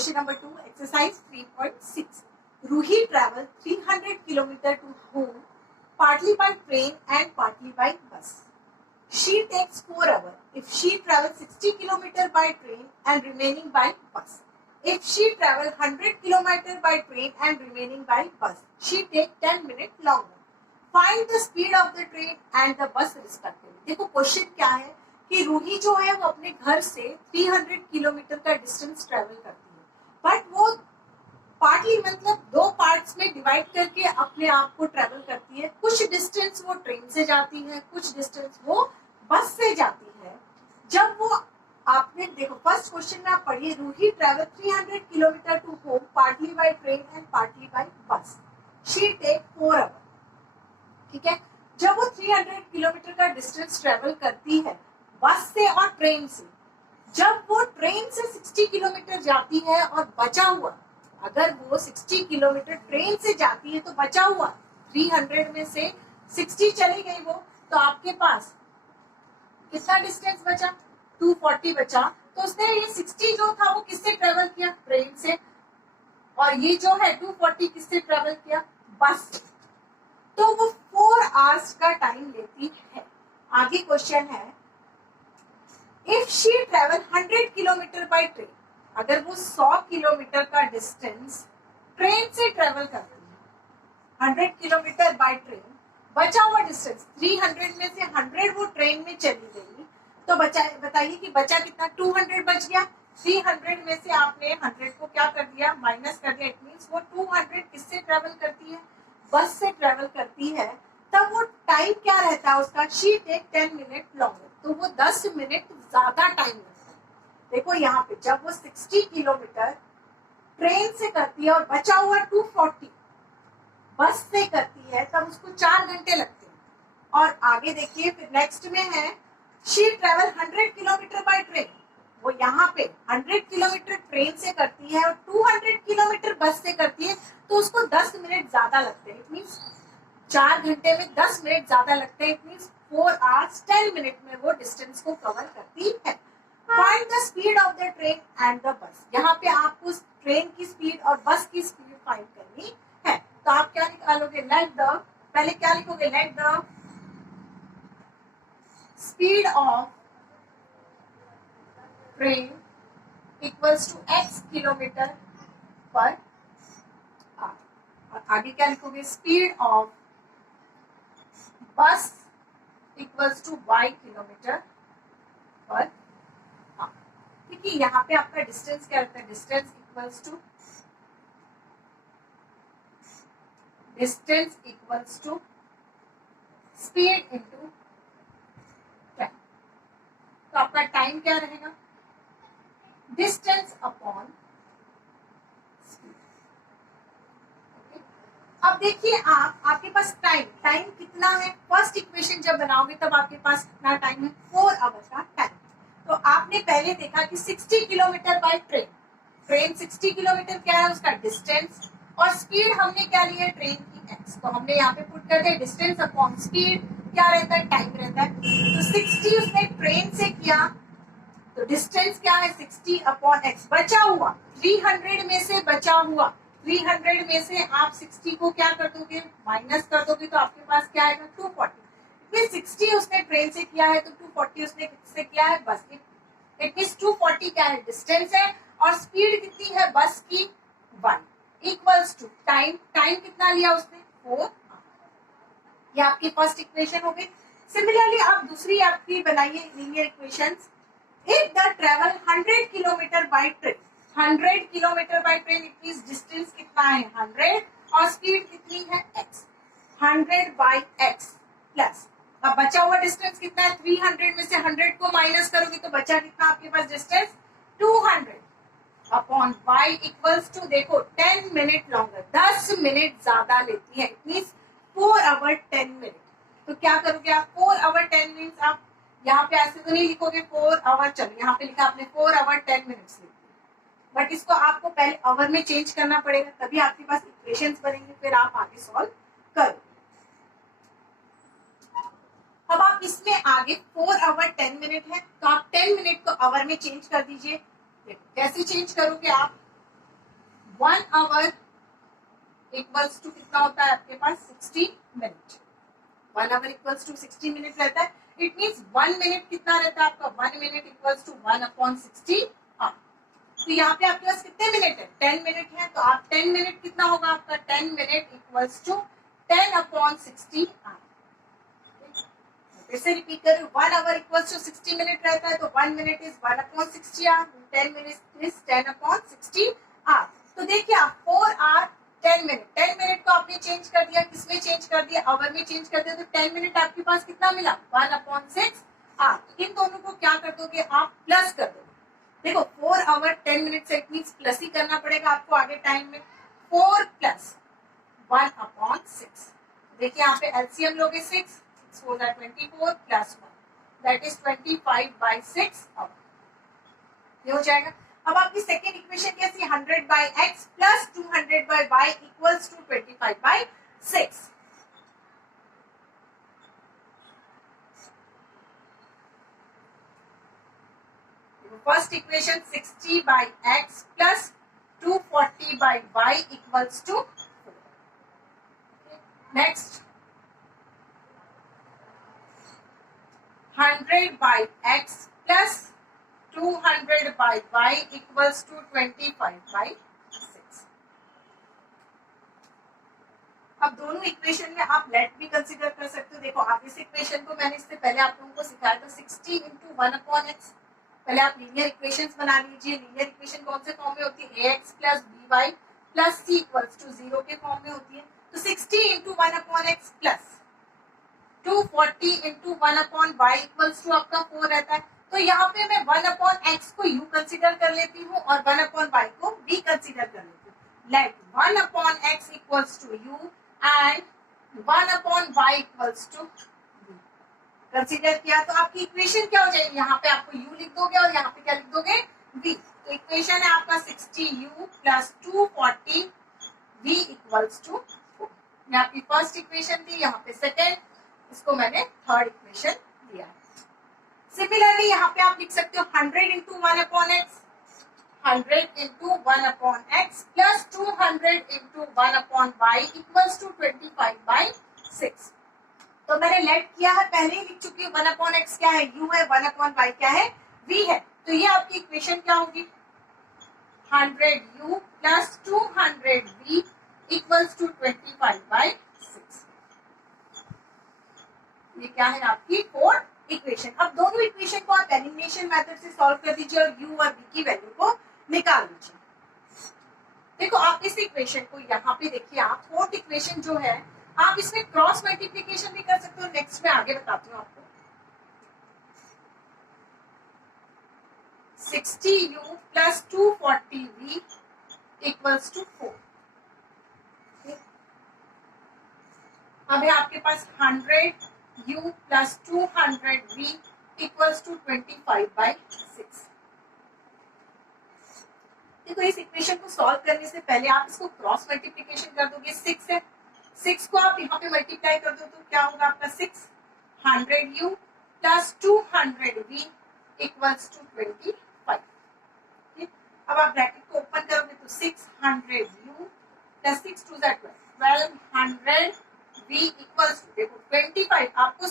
Question number 2, exercise 3.6. Ruhi traveled 300 kilometers to home, partly by train and partly by bus. She takes 4 hours if she travels 60 kilometers by train and remaining by bus. If she travels 100 kilometers by train and remaining by bus, she takes 10 minutes longer. Find the speed of the train and the bus respectively. देखो question क्या है कि रूही जो है वो अपने घर से 300 किलोमीटर का डिस्टेंस ट्रेवल करती है, बट वो पार्टली मतलब 2 पार्ट्स में डिवाइड करके अपने आप को ट्रेवल करती है. कुछ डिस्टेंस वो ट्रेन से जाती है, कुछ डिस्टेंस वो बस से जाती है. जब वो आपने देखो फर्स्ट क्वेश्चन में आप पढ़िए, Roohi travel 300 kilometre to home partly by train and partly by bus. She take 4 hour. ठीक है, जब वो 300 किलोमीटर का डिस्टेंस ट्रेवल करती है बस से और ट्रेन से, जब वो ट्रेन से 60 किलोमीटर जाती है और बचा हुआ, अगर वो 60 किलोमीटर ट्रेन से जाती है तो बचा हुआ 300 में से 60 चली गई वो, तो आपके पास कितना डिस्टेंस बचा? 240 बचा. तो उसने ये 60 जो था वो किससे ट्रेवल किया? ट्रेन से. और ये जो है 240 किससे ट्रेवल किया? बस से. तो वो 4 आवर्स का टाइम लेती है. आगे क्वेश्चन है, if she travel 100 kilometre by train, अगर वो 100 किलोमीटर का डिस्टेंस ट्रेन से ट्रेवल करती है, 100 किलोमीटर बाय ट्रेन, बचा हुआ डिस्टेंस 300 में से 100 वो ट्रेन में चली गई, तो बताइए कि बचा कितना? 200 बच गया. 300 में से आपने 100 को क्या कर दिया? माइनस कर दिया. इट मींस वो 200 किससे ट्रेवल करती है? बस से ट्रेवल करती है. तब वो टाइम क्या रहता है उसका? She take 10 minute longer. तो वो 10 मिनट ज्यादा टाइम लगता है. देखो यहाँ पे जब वो 60 किलोमीटर ट्रेन से करती है और बचा हुआ 240 बस से करती है, तब उसको 4 घंटे लगते हैं. और आगे देखिए फिर नेक्स्ट में है, she travel 100 kilometre by train. वो यहाँ पे 100 किलोमीटर ट्रेन से करती है और 200 किलोमीटर बस से करती है, तो उसको 10 मिनट ज्यादा लगते हैं. इट मीन्स 4 घंटे में 10 मिनट ज्यादा लगते हैं. इट मीन्स 4 आवर्स 10 मिनट में वो डिस्टेंस को कवर करती है. Find the speed of the train and the bus. यहाँ पे आपको ट्रेन की स्पीड और बस की स्पीड फाइंड करनी है. तो आप क्या निकालोगे? लेट द, पहले क्या लिखोगे? Let the speed of train equals to x kilometre per hour. और आगे क्या लिखोगे? Speed of bus equals to y kilometre per hour. देखिए यहाँ पे आपका डिस्टेंस क्या रहता है? Distance equals to speed into time. तो आपका टाइम क्या रहेगा? Distance upon speed. अब देखिए आपके पास टाइम कितना है? फर्स्ट इक्वेशन जब बनाओगे तब आपके पास कितना टाइम है? 4 आवर्स का टाइम. तो आपने पहले देखा कि 60 किलोमीटर बाय ट्रेन 60 किलोमीटर क्या है उसका डिस्टेंस, और स्पीड हमने क्या लिया है? ट्रेन की x. तो हमने यहाँ पे पुट कर दिया डिस्टेंस अपॉन स्पीड. क्या रहता है? टाइम रहता है. तो 60 उसने ट्रेन से किया, तो डिस्टेंस क्या है? 60 अपॉन x. बचा हुआ 300 में से बचा हुआ 300 में से आप 60 को क्या कर दोगे? माइनस कर दोगे. तो आपके पास क्या आएगा? 240. 60 उसने ट्रेन से किया है तो 240 उसने किससे किया है? बस की. इट मींस 240 क्या है? डिस्टेंस है. और स्पीड कितनी है बस की? 1 इक्वल्स टू टाइम कितना लिया उसने? 4. ये आपकी फर्स्ट इक्वेशन हो गई. सिमिलरली आप दूसरी आपकी बनाइए linear equations. If the travel 100 kilometre by train, 100 kilometre by train, it means distance कितना है? 100 और स्पीड कितनी है? x. 100 बाय x प्लस, अब बचा हुआ डिस्टेंस कितना है? 300 में से 100 को माइनस करोगे तो बचा कितना आपके पास distance? 200 upon y equals to, देखो 10 मिनट लॉन्गर, 10 मिनट ज्यादा लेती है. It means 4 hour 10 minute. तो क्या करोगे आप? 4 आवर 10 मिनट. आप यहाँ पे ऐसे तो नहीं लिखोगे 4 आवर, चलो यहाँ पे लिखा आपने 4 आवर 10 मिनट्स लिखी, बट इसको आपको पहले आवर में चेंज करना पड़ेगा, तभी आपके पास इक्वेशंस बनेंगे, फिर आप आगे सॉल्व करो. अब आप इसमें आगे 4 आवर 10 मिनट है, तो आप 10 मिनट को आवर में चेंज कर दीजिए. कैसे चेंज करोगे आप? 1 आवर इक्वल्स टू कितना होता है आपके पास 60 minute. 1 hour equals to 60 minute रहता है. इट मीन्स 1 मिनट कितना रहता है आपका 1 मिनट इक्वल्स टू 1/60 आवर. तो यहाँ पे आपके पास कितने मिनट है 10 मिनट है. तो आप 10 मिनट कितना होगा आपका 10 मिनट इक्वल्स टू 10/60 आवर. फिर से रिपीट कर रही हूँ 1 आवर इक्वल्स टू 60 मिनट रहता है. तो 1 minute is 1/60 hour. 10 minute is 10/60 hour. तो देखिए आप 4 आवर 10 मिनट. 10 मिनट को आपने चेंज कर दिया. किसमें चेंज कर दिया आवर में चेंज कर दिया. तो 10 मिनट आपके पास कितना मिला 1/6 आवर. इन दोनों को क्या कर दोगे आप प्लस कर दोगे. देखो 4 आवर 10 मिनट से इट मीन्स प्लस ही करना पड़ेगा आपको आगे टाइम में. 4 प्लस 1/6. देखिए यहाँ पे एलसीएम लोगे 6 4 that 24 plus 1 that is 25/6 hour. ये हो जाएगा. अब आपकी सेकेंड इक्वेशन कैसी 100/x plus 200/y equals to 25/6. First equation 60/x plus 240/y equals to 4. Next 100/x plus 200/y equals to 25/6. अब दोनों इक्वेशन में आप लेट भी कंसीडर कर सकते हो. देखो आप इस इक्वेशन को मैंने इससे पहले आप लोगों को सिखाया था 60 इंटू 1/x. पहले आप लीनियर इक्वेशंस बना लीजिए. लीनियर इक्वेशन कौन से फॉर्म में होती है ax plus by plus c equals to 0 के फॉर्म में होती है. तो 60 into 1/x plus 240 into 1/y equals to आपका 4 रहता है. तो यहाँ पे मैं 1/x को u कंसीडर कर लेती हूँ और 1/y को v कंसीडर कर लेती हूँ. Let 1/x equals to u and 1/y equals to v consider किया. तो आपकी इक्वेशन क्या हो जाएगी. यहाँ पे आपको u लिख दोगे और यहाँ पे क्या लिख दोगे v. तो इक्वेशन है आपका 60u plus 240 v equals to 4. ये आपकी फर्स्ट इक्वेशन थी. यहाँ पे सेकेंड इसको मैंने थर्ड इक्वेशन दिया है. सिमिलरली यहाँ पे आप लिख सकते हो 100 into 1/x 100 into 1/x plus 200 into 1/y equals to 25/6. तो मैंने लेट किया है पहले ही लिख चुकी हूँ. 1/x क्या है u है 1/y क्या है v है. तो ये आपकी इक्वेशन क्या होगी 100u plus 200v equals to 25/6. ये क्या है आपकी फोर्थ इक्वेशन. अब दोनों इक्वेशन को आप एलिमिनेशन मेथड से सॉल्व कर दीजिए और u और v की वैल्यू को निकाल लीजिए. देखो आप इस इक्वेशन को यहाँ पे देखिए आप फोर्थ इक्वेशन जो है आप इसमें क्रॉस मल्टीप्लीकेशन भी कर सकते हो. नेक्स्ट में आगे बताती हूँ आपको. 60u plus 240v equals to 4. अब है आपके पास 100u plus 200v equals to 25/6. देखो इस इक्वेशन को सॉल्व करने से पहले आप इसको क्रॉस मल्टीप्लीकेशन कर दोगे. 6 है 6 को आप यहाँ पे मल्टीप्लाई कर दो तो क्या होगा आपका 6 100u plus 200v equals to 25. अब आप ब्रैकेट को ओपन करोगे तो 600u plus 6 2 1200v equals to देखो 25. आपको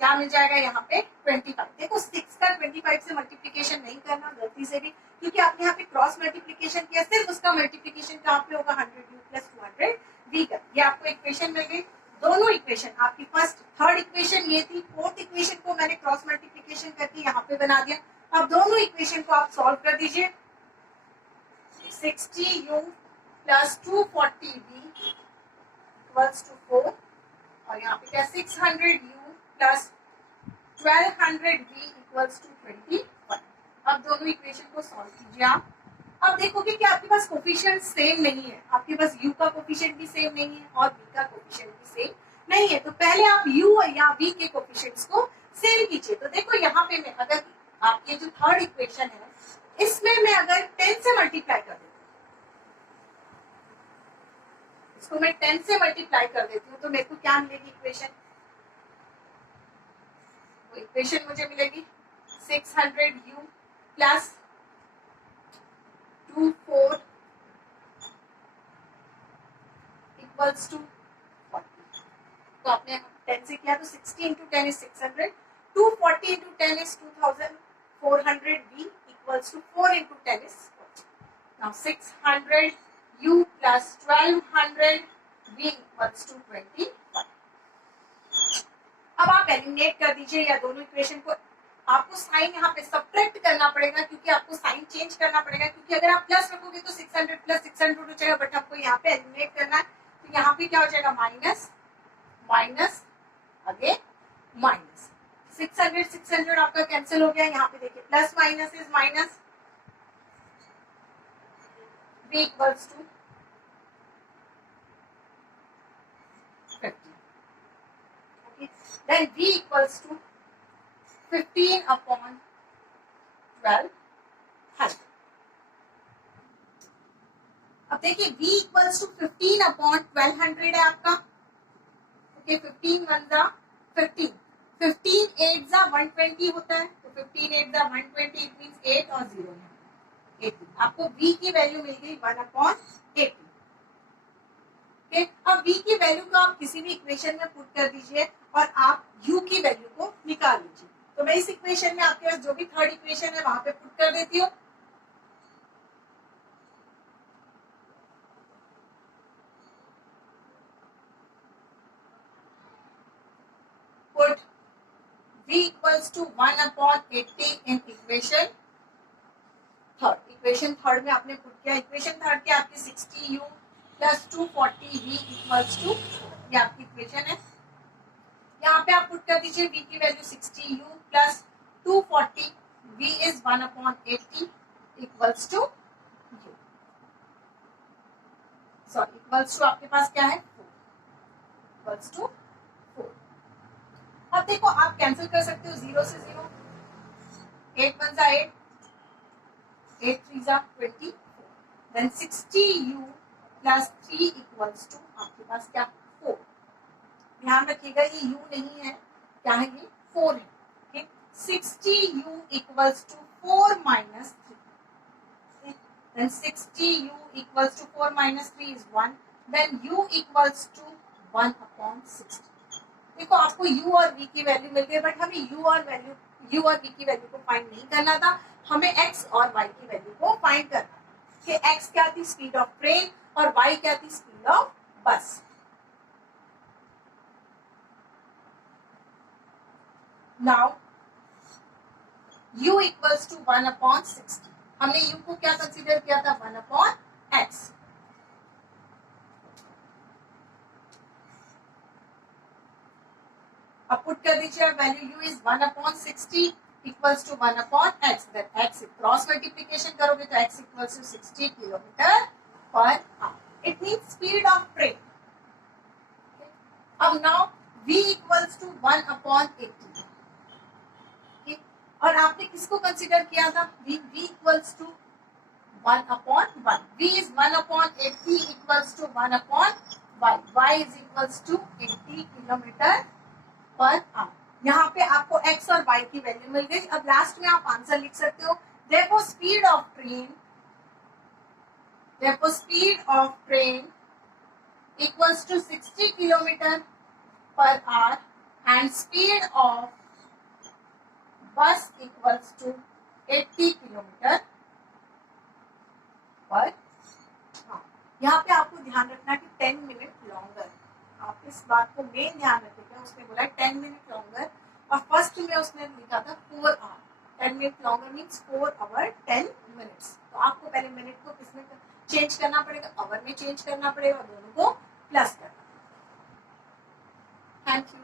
क्या मिल जाएगा यहाँ पे 25. देखो 6 का 25 से मल्टीप्लीकेशन नहीं करना गलती से भी, क्योंकि आपने यहाँ पे क्रॉस मल्टीप्लीकेशन किया. सिर्फ उसका मल्टीप्लीकेशन कहाँ पे होगा 100u प्लस 200v का. ये आपको इक्वेशन मिल गई. दोनों इक्वेशन आपकी फर्स्ट थर्ड इक्वेशन ये थी. फोर्थ इक्वेशन को मैंने क्रॉस मल्टीप्लीकेशन करके यहाँ पे बना दिया. अब दोनों इक्वेशन को आप सॉल्व कर दीजिए. 60u plus 240v equals to 4 और यहाँ पे क्या 600u plus 1200v equals to 21. अब दोनों इक्वेशन को सॉल्व कीजिए आप. अब देखोगे कि आपके पास कोफिशिएंट सेम नहीं है. आपके पास u का कोफिशिएंट भी सेम नहीं है और v का कोफिशिएंट भी सेम नहीं है. तो पहले आप u या v के कोफिशिएंट्स को सेम कीजिए. तो देखो यहाँ पे मैं अगर आप ये जो थर्ड इक्वेशन है इसमें मैं अगर 10 से मल्टीप्लाई कर देती हूँ, इसको मैं 10 से मल्टीप्लाई कर देती हूँ तो मेरे को क्या मिलेगी इक्वेशन. वो इक्वेशन मुझे मिलेगी 600u प्लस 240 इक्वल्स टू 40। तो आपने 10 से किया तो 60 into 10 is 600, 240 into 10 is 2400, v equals to 4 into 10 is 40। Now 600 u plus 1200 v equals to 25। अब आप एलिमिनेट कर दीजिए या दोनों इक्वेशन को। आपको साइन यहाँ पे सब्ट्रैक्ट करना पड़ेगा क्योंकि आपको साइन चेंज करना पड़ेगा, क्योंकि अगर आप प्लस रखोगे तो 600 प्लस 600 हो जाएगा, बट आपको यहाँ पे एलिमिनेट करना है। तो यहाँ पे क्या हो जाएगा, माइनस माइनस अगेन माइनस, 600 600 आपका कैंसिल हो गया। यहाँ पे देखिए plus minus is minus, v equals to 50। Okay, then v equals to 15 upon 1200। अब देखिए v इक्वल्स टू 15 अपॉन 1200 है आपका। ओके, 15 1 जा 15, 15 8 जा 120 होता है, तो 15 8 जा 120, इट मींस 8 और 0 है 80। आपको v की वैल्यू मिल गई 1 अपॉन 80। ओके, अब v की वैल्यू को आप किसी भी इक्वेशन में पुट कर दीजिए और आप u की वैल्यू को निकाल लीजिए। तो मैं इस इक्वेशन में आपके पास जो भी थर्ड इक्वेशन है वहां पे पुट कर देती हूँ। Put v equals to 1 upon 80 in equation third. Equation third में आपने पुट किया, इक्वेशन थर्ड के आपकी 60u plus 240 v equals to, ये आपकी इक्वेशन है। यहाँ पे आप पुट कर दीजिए v की value 60u plus 240, v is 1 upon 80 equals to u। Sorry, equals to आपके पास क्या है 4, इक्वल्स टू 4। अब देखो आप कैंसिल कर सकते हो 0 से 0, 8 1 जा 8, 8 3 जा 24, then 60u plus 3 equals to आपके पास क्या 4। ध्यान रखिएगा ये u नहीं है, क्या है ये 4 है। okay? 60u equals to 4 minus 3, then 60u equals to 4 minus 3 is 1, then u equals to 1 upon 60। देखो आपको u और v की वैल्यू मिल गई, बट हमें u और v की वैल्यू को फाइंड नहीं करना था, हमें x और y की वैल्यू को फाइंड करना था कि x क्या थी, स्पीड ऑफ ट्रेन, और y क्या थी, speed of bus. Now u equals to 1 upon 60, हमने u को क्या कंसीडर किया था 1 अपॉन x। अब पुट कर दीजिए value u is 1 upon 60 equals to 1 upon x, then x cross multiplication करोगे तो x equals to 60 kilometre per hour, it means speed of train. अब now v equals to 1 upon 80, और आपने किसको consider किया था, v equals to 1 upon 1, v is 1 upon 80 equals to 1 upon y is equals to 80 kilometre per our. यहाँ पे आपको x और y की वैल्यू मिल गई। अब लास्ट में आप आंसर लिख सकते हो, therefore speed of train equals to 60 kilometer per hour and speed of bus equals to 80 kilometre पर। यहाँ पे आपको ध्यान रखना कि 10 मिनट लॉन्गर, आप इस बात को मेन ध्यान रखिएगा। उसने बोला 10 मिनट लॉन्गर, और फर्स्ट में उसने लिखा था 4 hour. 10 minute longer means 4 hour 10 minutes. तो आपको पहले मिनट को किसमें चेंज करना पड़ेगा, आवर में चेंज करना पड़ेगा, दोनों को प्लस करना। Thank you.